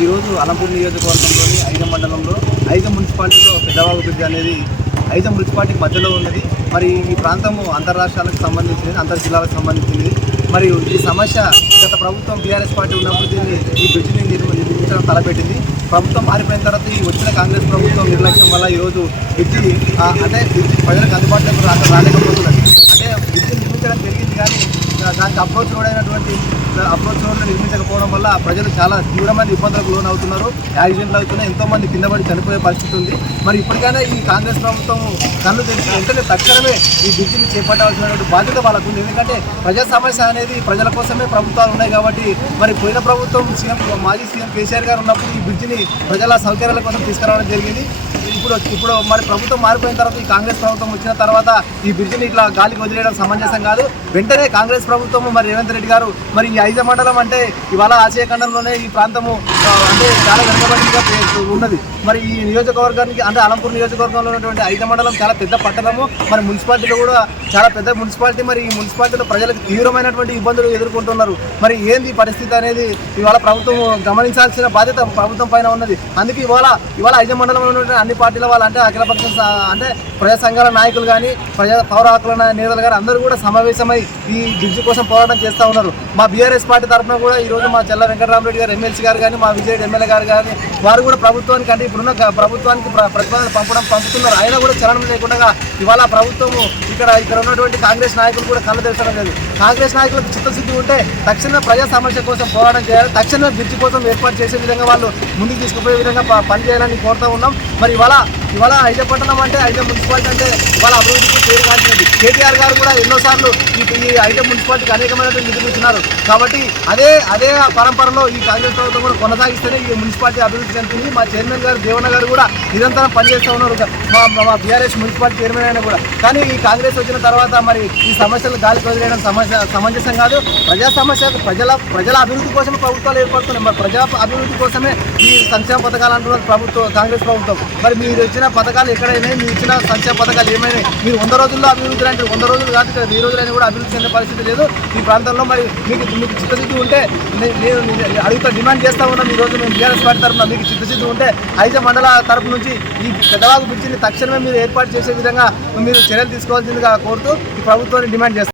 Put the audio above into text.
ఈరోజు అలంపూర్ నియోజకవర్గంలోని ఐజ మండలంలో ఐదు మున్సిపాలిటీలో పెద్దవాగు బ్రిడ్జ్ అనేది ఐదు మున్సిపాలిటీ మధ్యలో ఉన్నది. మరి ఈ ప్రాంతము అంతర్రాష్ట్రాలకు సంబంధించినది అంతర్ జిల్లాలకు సంబంధించినది. మరియు ఈ సమస్య గత ప్రభుత్వం టీఆర్ఎస్ పార్టీ ఉన్నప్పుడు దీన్ని ఈ బ్రిడ్జిని నిర్మించడం తలపెట్టింది. ప్రభుత్వం మారిపోయిన తర్వాత ఈ వచ్చిన కాంగ్రెస్ ప్రభుత్వం నిర్లక్ష్యం వల్ల ఈరోజు బ్రిడ్జి అంటే బ్రిడ్జి ప్రజలకు అందుబాటులోకి రాలేకపోతున్నది. అంటే బ్రిడ్జి నిర్మించడం జరిగింది కానీ దానికి అప్రోచ్ కూడా అయినటువంటి అప్రోచ్ రోడ్లు నిర్మించకపోవడం వల్ల ప్రజలు చాలా తీవ్రమైన ఇబ్బందులకు లోన్ అవుతున్నారు యాక్సిడెంట్లు అవుతున్నాయి. ఎంతో మంది కింద పడి చనిపోయే పరిస్థితి ఉంది. మరి ఇప్పటికైనా ఈ కాంగ్రెస్ ప్రభుత్వం కళ్ళు తెరిచి వెంటనే తక్షణమే ఈ బ్రిడ్జిని చేపట్టాల్సినటువంటి బాధ్యత వాళ్ళకు ఉంది ఎందుకంటే ప్రజా సమస్య అనేది ప్రజల కోసమే ప్రభుత్వాలు ఉన్నాయి కాబట్టి మరి పోయిన ప్రభుత్వం సీఎం మాజీ సీఎం కేసీఆర్ గారు ఉన్నప్పుడు ఈ బ్రిడ్జిని ప్రజల సౌకర్యాల కోసం తీసుకురావడం జరిగింది. ఇప్పుడు ఇప్పుడు మరి ప్రభుత్వం మారిపోయిన తర్వాత ఈ కాంగ్రెస్ ప్రభుత్వం వచ్చిన తర్వాత ఈ బ్రిడ్జిని ఇట్లా గాలికి వదిలేయడం సమంజసం కాదు. వెంటనే కాంగ్రెస్ ప్రభుత్వం మరి రేవంత్ రెడ్డి గారు మరి ఈ ఐజ మండలం అంటే ఇవాళ ఆసియా ఖండంలోనే ఈ ప్రాంతము అంటే చాలా వెనుకబడిగా ఉన్నది. మరి ఈ నియోజకవర్గానికి అంటే అలంపూర్ నియోజకవర్గంలో ఉన్నటువంటి ఐజ మండలం చాలా పెద్ద పట్టణము. మరి మున్సిపాలిటీలో కూడా చాలా పెద్ద మున్సిపాలిటీ. మరి ఈ మున్సిపాలిటీలో ప్రజలకు తీవ్రమైనటువంటి ఇబ్బందులు ఎదుర్కొంటున్నారు. మరి ఏంది పరిస్థితి అనేది ఇవాళ ప్రభుత్వం గమనించాల్సిన బాధ్యత ప్రభుత్వం పైన ఉన్నది. అందుకే ఇవాళ ఇవాళ ఐజ మండలంలో ఉన్నటువంటి అన్ని పార్టీల వాళ్ళు అంటే అఖిలపక్ష అంటే ప్రజా సంఘాల నాయకులు కానీ ప్రజా పౌర హక్కుల నేతలు కానీ అందరూ కూడా సమావేశమై ఈ బ్రిడ్జి కోసం పోరాటం చేస్తూ ఉన్నారు. మా టీఆర్ఎస్ పార్టీ తరఫున కూడా ఈ రోజు మా చెల్ల వెంకటరామరెడ్డి గారు ఎమ్మెల్సీ గారు కానీ మా విజయ్ ఎమ్మెల్యే గారు కానీ వారు కూడా ప్రభుత్వానికి అంటే ఇప్పుడున్న ప్రభుత్వానికి ప్రతిపాదన పంపడం పంపుతున్నారు. అయినా కూడా చలనం లేకుండా ఇవాళ ప్రభుత్వము ఇక్కడ ఇక్కడ ఉన్నటువంటి కాంగ్రెస్ నాయకులు కూడా కళ్ళు తెరచడం లేదు. కాంగ్రెస్ నాయకులకు చిత్తశుద్ధి ఉంటే తక్షణమే ప్రజా సమస్య కోసం పోరాటం చేయాలి. తక్షణమే బ్రిడ్జి కోసం ఏర్పాటు చేసే విధంగా వాళ్ళు ముందుకు తీసుకుపోయే విధంగా పని పనిచేయాలని కోరుతూ ఉన్నాం. మరి ఇవాళ ఇవాళ ఐజ పట్టణం అంటే ఐజ మున్సిపాలిటీ అంటే ఇవాళ అభివృద్ధికి పేరు కాల్చినది కేటీఆర్ గారు కూడా ఎన్నోసార్లు ఈ ఈ ఐటమ్ మున్సిపాలిటీకి అనేకమైనటువంటి నిధులు ఇచ్చినారు. కాబట్టి అదే అదే పరంపరలో ఈ కాంగ్రెస్ ప్రభుత్వం కూడా కొనసాగిస్తేనే ఈ మున్సిపాలిటీ అభివృద్ధి చెందుతుంది. మా చైర్మన్ గారు దేవన్న గారు కూడా నిరంతరం పనిచేస్తూ ఉన్నారు. మా మా బీఆర్ఎస్ మున్సిపాలిటీ చైర్మన్ అయినా కూడా. కానీ ఈ కాంగ్రెస్ వచ్చిన తర్వాత మరి ఈ సమస్యలు గాలి వదిలేయడం సమస్య సమంజసం కాదు. ప్రజా సమస్య ప్రజల ప్రజల అభివృద్ధి కోసమే ప్రభుత్వాలు ఏర్పడుతున్నాయి. మరి ప్రజా అభివృద్ధి కోసమే ఈ సంక్షేమ పథకాలు అంటున్నారు ప్రభుత్వం కాంగ్రెస్ ప్రభుత్వం. మరి మీరు ఇచ్చిన పథకాలు ఎక్కడైనా మీరు ఇచ్చిన సంక్షేమ పథకాలు ఏమైనాయి? మీరు వంద రోజుల్లో అభివృద్ధి ఇలాంటి వంద రోజులు కాదు ఇక్కడ వెయ్యి రోజులైనా కూడా అభివృద్ధి చెందే పరిస్థితి లేదు. ఈ ప్రాంతంలో మరి మీకు మీకు చిత్తశుద్ధి ఉంటే నేను అడుగుతా డిమాండ్ చేస్తా ఉన్నాం ఈ రోజు మేము బీఆర్ఎస్ పార్టీ తరఫున మీకు చిత్తశుద్ధి ఉంటే ఐజ మండల తరపు నుంచి ఈ పెద్దవాగు బ్రిడ్జిని తక్షణమే మీరు ఏర్పాటు చేసే విధంగా మీరు చర్యలు తీసుకోవాల్సిందిగా కోరుతూ ఈ ప్రభుత్వాన్ని డిమాండ్ చేస్తాం.